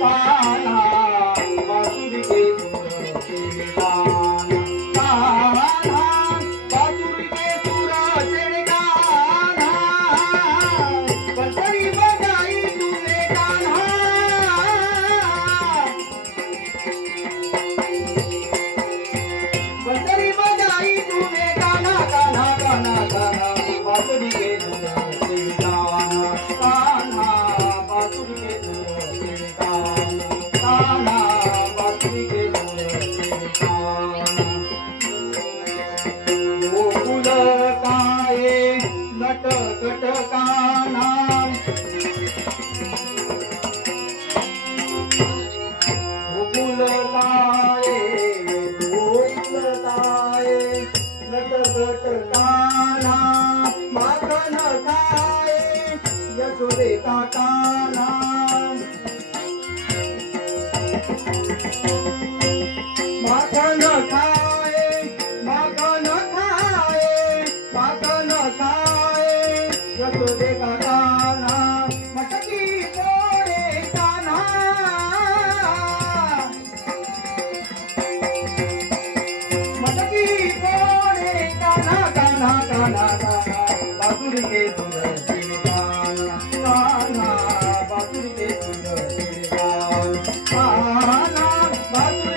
कान्हा बासुरी के सुर तेरे गाना कान्हा बासुरी के सुर तेरे गाना बंसरी बजाई तूने कान्हा बंसरी बजाई तूने कान्हा कान्हा कान्हा कान्हा बासुरी के सुर तेरे गाना कान्हा बासुरी के सुर तेरे गाना कान्हा बासुरी के सुर तेरे गाना गोकुल काये नटखट कान्हा गोकुल काये नटखट कान्हा माखन खाए यशोदे का कान्हा माखन खाए माखन खाए माखन खाए यशोदे का कान्हा मटकी फोड़े कान्हा मटकी फोड़े कान्हा कान्हा कान्हा कान्हा बासुरी के सुर तेरे गाना कान्हा बासुरी के सुर तेरे गाना कान्हा बासुरी